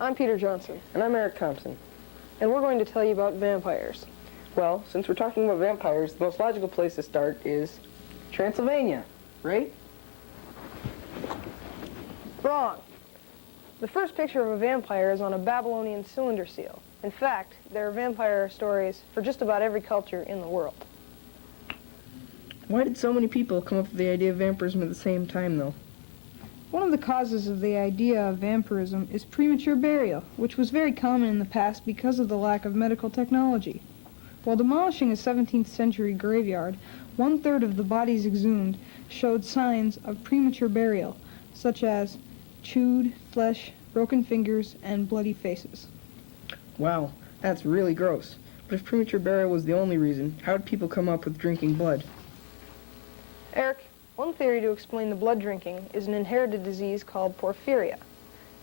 I'm Peter Johnson, And I'm Eric Thompson. and we're going to tell you about vampires. Well, since we're talking about vampires, the most logical place to start is Transylvania, right? Wrong. The first picture of a vampire is on a Babylonian cylinder seal. In fact, there are vampire stories for just about every culture in the world. Why did so many people come up with the idea of vampirism at the same time, though? One of the causes of the idea of vampirism is premature burial, which was very common in the past because of the lack of medical technology. While demolishing a 17th century graveyard, 1/3 of the bodies exhumed showed signs of premature burial, such as chewed flesh, broken fingers, and bloody faces. Wow, that's really gross. But if premature burial was the only reason, how did people come up with drinking blood? Eric, one theory to explain the blood drinking is an inherited disease called porphyria.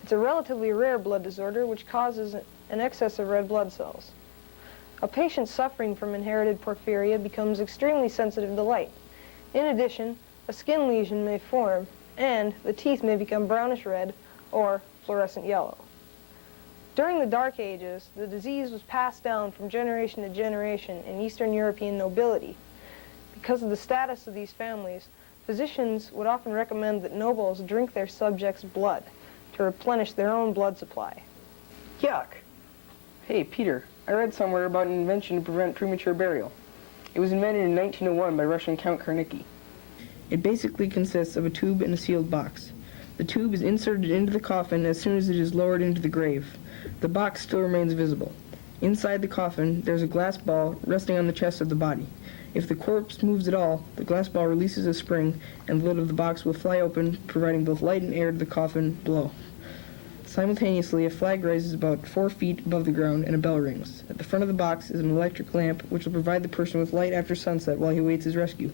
It's a relatively rare blood disorder which causes an excess of red blood cells. A patient suffering from inherited porphyria becomes extremely sensitive to light. In addition, a skin lesion may form, and the teeth may become brownish red or fluorescent yellow. During the Dark Ages, the disease was passed down from generation to generation in Eastern European nobility. Because of the status of these families, physicians would often recommend that nobles drink their subjects' blood to replenish their own blood supply. Yuck! Hey, Peter, I read somewhere about an invention to prevent premature burial. It was invented in 1901 by Russian Count Carnicki. It basically consists of a tube and a sealed box. The tube is inserted into the coffin as soon as it is lowered into the grave. The box still remains visible. Inside the coffin, there's a glass ball resting on the chest of the body. If the corpse moves at all, the glass ball releases a spring, and the lid of the box will fly open, providing both light and air to the coffin below. Simultaneously, a flag rises about 4 feet above the ground, and a bell rings. At the front of the box is an electric lamp, which will provide the person with light after sunset while he awaits his rescue.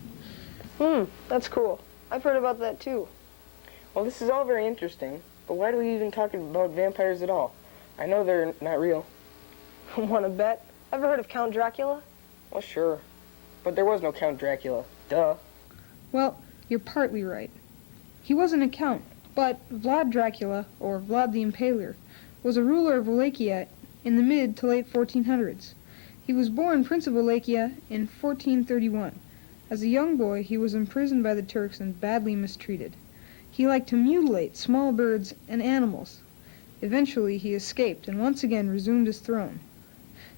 That's cool. I've heard about that too. Well, this is all very interesting, but why do we even talk about vampires at all? I know they're not real. Want to bet? Ever heard of Count Dracula? Well, sure. But there was no Count Dracula. Duh. Well, you're partly right. He wasn't a count, but Vlad Dracula, or Vlad the Impaler, was a ruler of Wallachia in the mid to late 1400s. He was born Prince of Wallachia in 1431. As a young boy, he was imprisoned by the Turks and badly mistreated. He liked to mutilate small birds and animals. Eventually, he escaped and once again resumed his throne.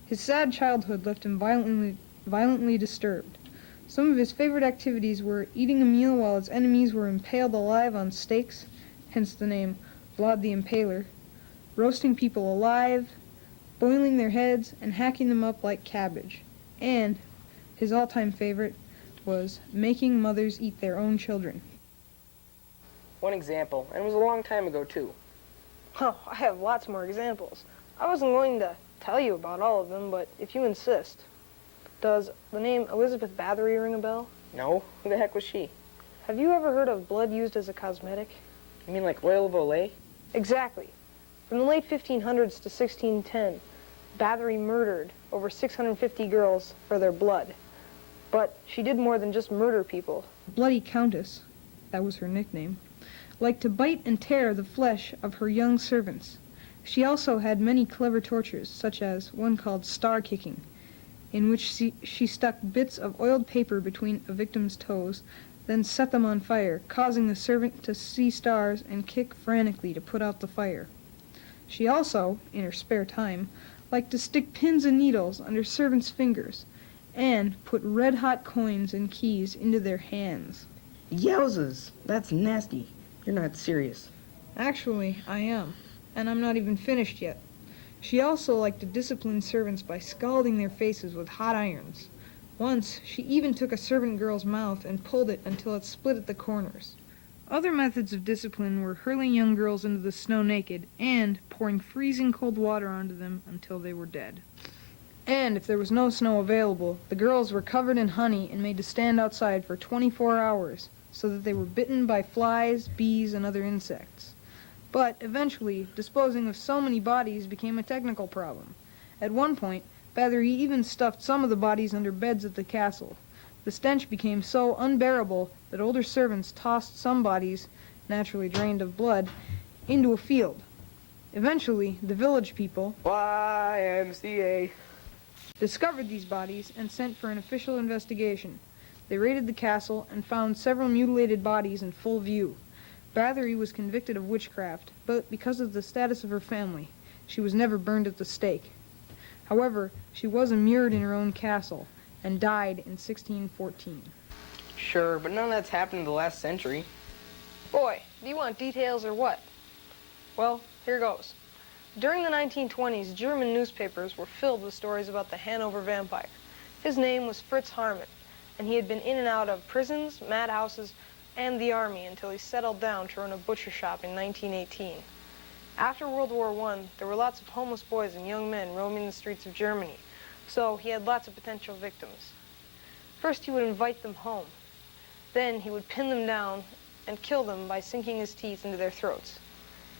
His sad childhood left him violently disturbed. Some of his favorite activities were eating a meal while his enemies were impaled alive on stakes, hence the name Vlad the Impaler, roasting people alive, boiling their heads, and hacking them up like cabbage. And his all-time favorite was making mothers eat their own children. One example, and it was a long time ago, too. Oh, I have lots more examples. I wasn't going to tell you about all of them, but if you insist. Does the name Elizabeth Bathory ring a bell? No? Who the heck was she? Have you ever heard of blood used as a cosmetic? You mean like oil of Olay? Exactly. From the late 1500s to 1610, Bathory murdered over 650 girls for their blood. But she did more than just murder people. Bloody Countess, that was her nickname, liked to bite and tear the flesh of her young servants. She also had many clever tortures, such as one called star kicking, in which she stuck bits of oiled paper between a victim's toes, then set them on fire, causing the servant to see stars and kick frantically to put out the fire. She also, in her spare time, liked to stick pins and needles under servants' fingers and put red-hot coins and keys into their hands. Yowzas! That's nasty. You're not serious. Actually, I am, and I'm not even finished yet. She also liked to discipline servants by scalding their faces with hot irons. Once, she even took a servant girl's mouth and pulled it until it split at the corners. Other methods of discipline were hurling young girls into the snow naked and pouring freezing cold water onto them until they were dead. And if there was no snow available, the girls were covered in honey and made to stand outside for 24 hours so that they were bitten by flies, bees, and other insects. But eventually, disposing of so many bodies became a technical problem. At one point, Bathory even stuffed some of the bodies under beds at the castle. The stench became so unbearable that older servants tossed some bodies, naturally drained of blood, into a field. Eventually, the village people YMCA. discovered these bodies and sent for an official investigation. They raided the castle and found several mutilated bodies in full view. Bathory was convicted of witchcraft, but because of the status of her family, she was never burned at the stake. However, she was immured in her own castle and died in 1614. Sure, but none of that's happened in the last century. Boy, do you want details or what? Well, here goes. During the 1920s, German newspapers were filled with stories about the Hanover vampire. His name was Fritz Harman, and he had been in and out of prisons, madhouses, and the army until he settled down to run a butcher shop in 1918. After World War I, there were lots of homeless boys and young men roaming the streets of Germany, so he had lots of potential victims. First, he would invite them home. Then, he would pin them down and kill them by sinking his teeth into their throats.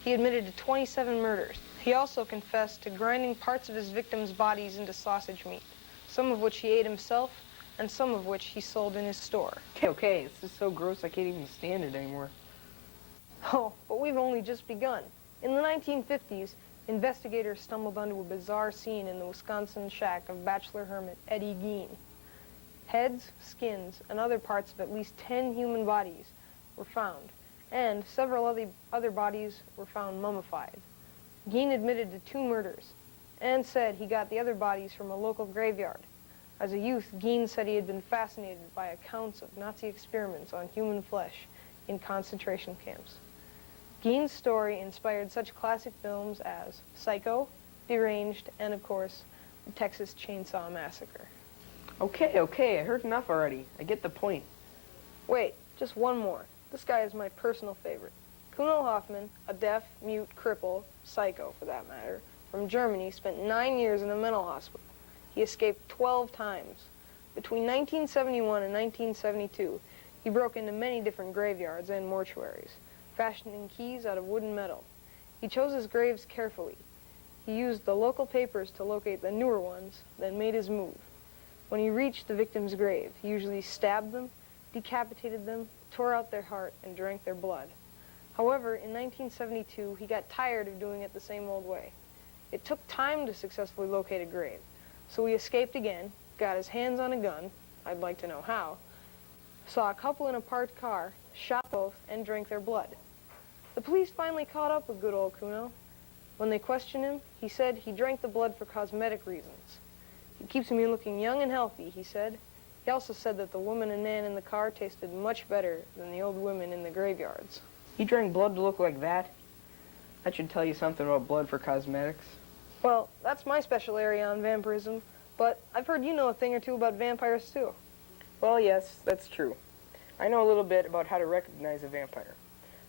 He admitted to 27 murders. He also confessed to grinding parts of his victims' bodies into sausage meat, some of which he ate himself, and some of which he sold in his store. Okay, this is so gross I can't even stand it anymore. Oh, but we've only just begun. In the 1950s, investigators stumbled onto a bizarre scene in the Wisconsin shack of bachelor hermit Eddie Gein. Heads, skins, and other parts of at least 10 human bodies were found, and several other bodies were found mummified. Gein admitted to 2 murders, and said he got the other bodies from a local graveyard. As a youth, Gein said he had been fascinated by accounts of Nazi experiments on human flesh in concentration camps. Gein's story inspired such classic films as Psycho, Deranged, and of course, the Texas Chainsaw Massacre. Okay, I heard enough already. I get the point. Wait, just one more. This guy is my personal favorite. Kuno Hoffman, a deaf, mute, cripple, psycho for that matter, from Germany, spent 9 years in a mental hospital. He escaped 12 times. Between 1971 and 1972, he broke into many different graveyards and mortuaries, fashioning keys out of wood and metal. He chose his graves carefully. He used the local papers to locate the newer ones, then made his move. When he reached the victim's grave, he usually stabbed them, decapitated them, tore out their heart, and drank their blood. However, in 1972, he got tired of doing it the same old way. It took time to successfully locate a grave, so he escaped again, got his hands on a gun, I'd like to know how, saw a couple in a parked car, shot both, and drank their blood. The police finally caught up with good old Kuno. When they questioned him, he said he drank the blood for cosmetic reasons. It keeps me looking young and healthy, he said. He also said that the woman and man in the car tasted much better than the old women in the graveyards. He drank blood to look like that? That should tell you something about blood for cosmetics. Well, that's my special area on vampirism, but I've heard you know a thing or two about vampires too. Well, yes, that's true. I know a little bit about how to recognize a vampire.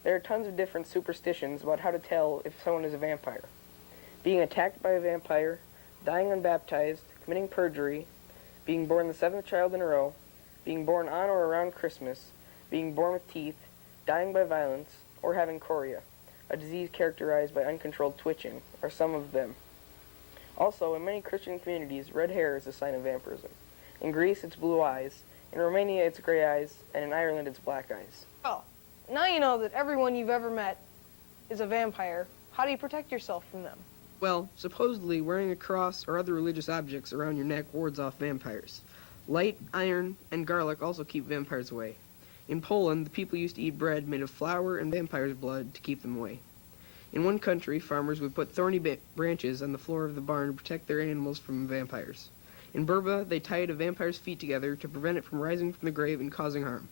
There are tons of different superstitions about how to tell if someone is a vampire. Being attacked by a vampire, dying unbaptized, committing perjury, being born the 7th child in a row, being born on or around Christmas, being born with teeth, dying by violence, or having chorea, a disease characterized by uncontrolled twitching, are some of them. Also, in many Christian communities, red hair is a sign of vampirism. In Greece, it's blue eyes. In Romania, it's gray eyes. And in Ireland, it's black eyes. Well, now you know that everyone you've ever met is a vampire. How do you protect yourself from them? Well, supposedly, wearing a cross or other religious objects around your neck wards off vampires. Light, iron, and garlic also keep vampires away. In Poland, the people used to eat bread made of flour and vampire's blood to keep them away. In one country, farmers would put thorny branches on the floor of the barn to protect their animals from vampires. In Burma, they tied a vampire's feet together to prevent it from rising from the grave and causing harm.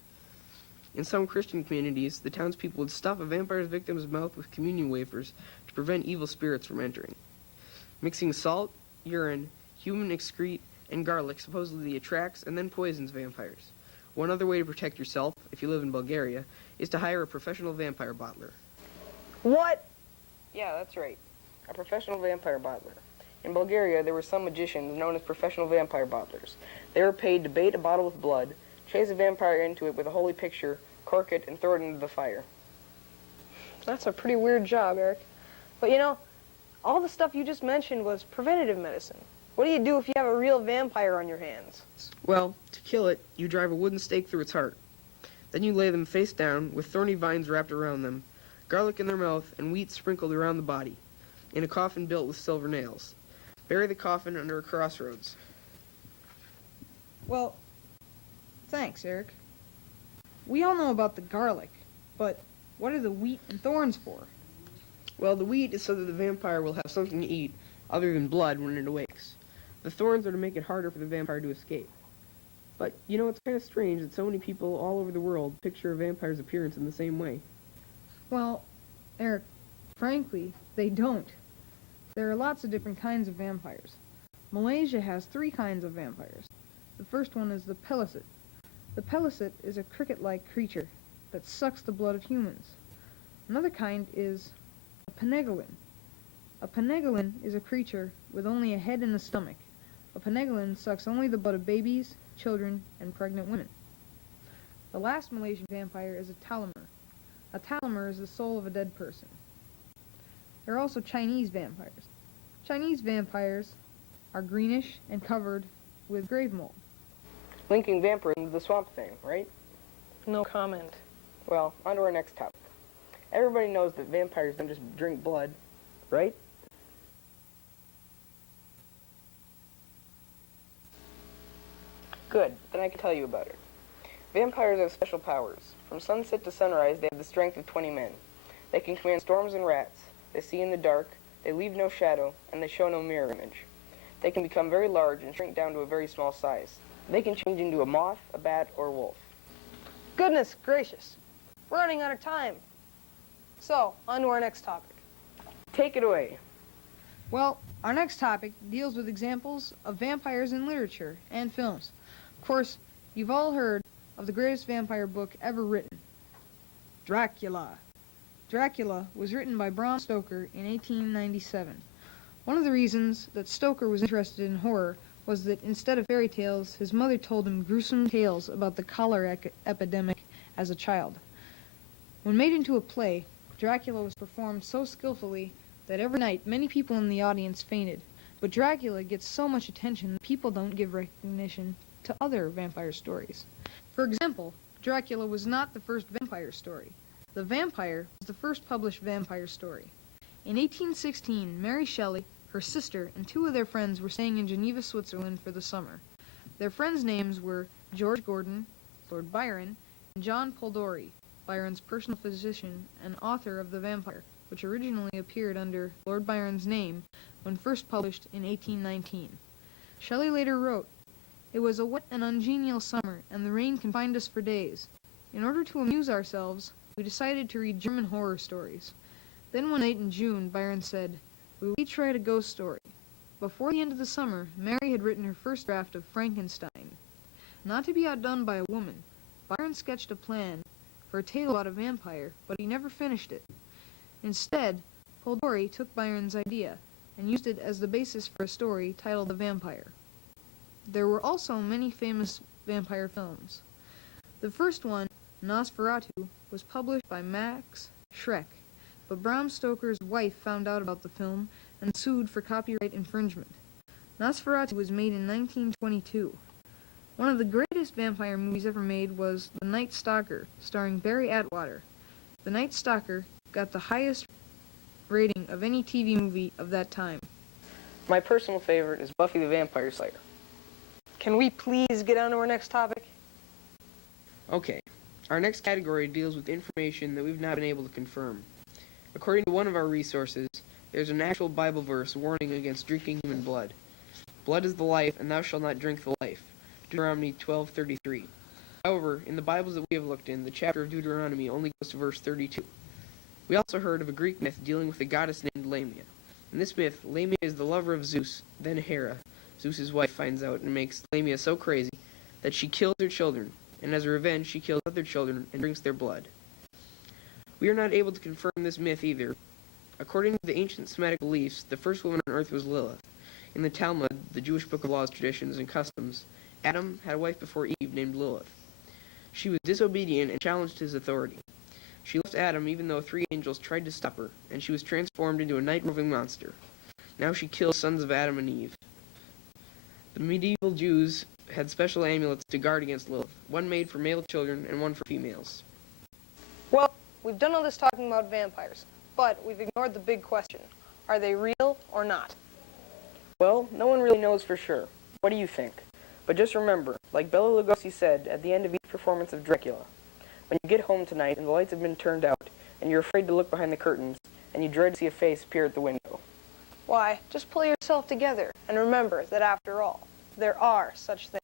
In some Christian communities, the townspeople would stuff a vampire's victim's mouth with communion wafers to prevent evil spirits from entering. Mixing salt, urine, human excrete, and garlic supposedly attracts and then poisons vampires. One other way to protect yourself, if you live in Bulgaria, is to hire a professional vampire bottler. What? Yeah, that's right. A professional vampire bottler. In Bulgaria, there were some magicians known as professional vampire bottlers. They were paid to bait a bottle with blood, chase a vampire into it with a holy picture, cork it, and throw it into the fire. That's a pretty weird job, Eric. But you know, all the stuff you just mentioned was preventative medicine. What do you do if you have a real vampire on your hands? Well, to kill it, you drive a wooden stake through its heart. Then you lay them face down, with thorny vines wrapped around them, garlic in their mouth, and wheat sprinkled around the body. in a coffin built with silver nails. Bury the coffin under a crossroads. Well, thanks, Eric. We all know about the garlic, but what are the wheat and thorns for? Well, the wheat is so that the vampire will have something to eat other than blood when it awakes. The thorns are to make it harder for the vampire to escape. But, it's kind of strange that so many people all over the world picture a vampire's appearance in the same way. Well, Eric, frankly, they don't. There are lots of different kinds of vampires. Malaysia has 3 kinds of vampires. The first one is the pelicet. The pelicet is a cricket-like creature that sucks the blood of humans. Another kind is a penegolin. A penegolin is a creature with only a head and a stomach. A penegolin sucks only the blood of babies, children, and pregnant women. The last Malaysian vampire is a talamer. A talamer is the soul of a dead person. There are also Chinese vampires. Chinese vampires are greenish and covered with grave mold. Linking vampirism to the swamp thing, right? No comment. Well, on to our next topic. Everybody knows that vampires don't just drink blood, right? Good, then I can tell you about it. Vampires have special powers. From sunset to sunrise, they have the strength of 20 men. They can command storms and rats. They see in the dark. They leave no shadow, and they show no mirror image. They can become very large and shrink down to a very small size. They can change into a moth, a bat, or a wolf. Goodness gracious. We're running out of time. So, on to our next topic. Take it away. Well, our next topic deals with examples of vampires in literature and films. Of course, you've all heard of the greatest vampire book ever written, Dracula. Dracula was written by Bram Stoker in 1897. One of the reasons that Stoker was interested in horror was that instead of fairy tales, his mother told him gruesome tales about the cholera epidemic as a child. When made into a play, Dracula was performed so skillfully that every night many people in the audience fainted. But Dracula gets so much attention that people don't give recognition to other vampire stories. For example, Dracula was not the first vampire story. The Vampire was the first published vampire story. In 1816, Mary Shelley, her sister, and 2 of their friends were staying in Geneva, Switzerland for the summer. Their friends' names were George Gordon, Lord Byron, and John Polidori, Byron's personal physician and author of The Vampire, which originally appeared under Lord Byron's name when first published in 1819. Shelley later wrote, "It was a wet and ungenial summer, and the rain confined us for days. In order to amuse ourselves, we decided to read German horror stories. Then one night in June, Byron said, 'We will each write a ghost story.' Before the end of the summer, Mary had written her first draft of Frankenstein. Not to be outdone by a woman, Byron sketched a plan for a tale about a vampire, but he never finished it. Instead, Polidori took Byron's idea and used it as the basis for a story titled The Vampire. There were also many famous vampire films. The first one, Nosferatu, was published by Max Schreck, but Bram Stoker's wife found out about the film and sued for copyright infringement. Nosferatu was made in 1922. One of the greatest vampire movies ever made was The Night Stalker, starring Barry Atwater. The Night Stalker got the highest rating of any TV movie of that time. My personal favorite is Buffy the Vampire Slayer. Can we please get on to our next topic? Okay, our next category deals with information that we've not been able to confirm. According to one of our resources, there's an actual Bible verse warning against drinking human blood. Blood is the life, and thou shalt not drink the life. Deuteronomy 12:33. However, in the Bibles that we have looked in, the chapter of Deuteronomy only goes to verse 32. We also heard of a Greek myth dealing with a goddess named Lamia. In this myth, Lamia is the lover of Zeus. Then Hera, Zeus's wife, finds out and makes Lamia so crazy that she kills her children, and as a revenge, she kills other children and drinks their blood. We are not able to confirm this myth either. According to the ancient Semitic beliefs, the first woman on earth was Lilith. In the Talmud, the Jewish book of laws, traditions, and customs, Adam had a wife before Eve named Lilith. She was disobedient and challenged his authority. She left Adam even though 3 angels tried to stop her, and she was transformed into a night-roving monster. Now she kills sons of Adam and Eve. The medieval Jews had special amulets to guard against Lilith, one made for male children and one for females. Well, we've done all this talking about vampires, but we've ignored the big question. Are they real or not? Well, no one really knows for sure. What do you think? But just remember, like Bela Lugosi said at the end of each performance of Dracula, when you get home tonight and the lights have been turned out, and you're afraid to look behind the curtains, and you dread to see a face appear at the window. Why, just pull yourself together and remember that after all, there are such things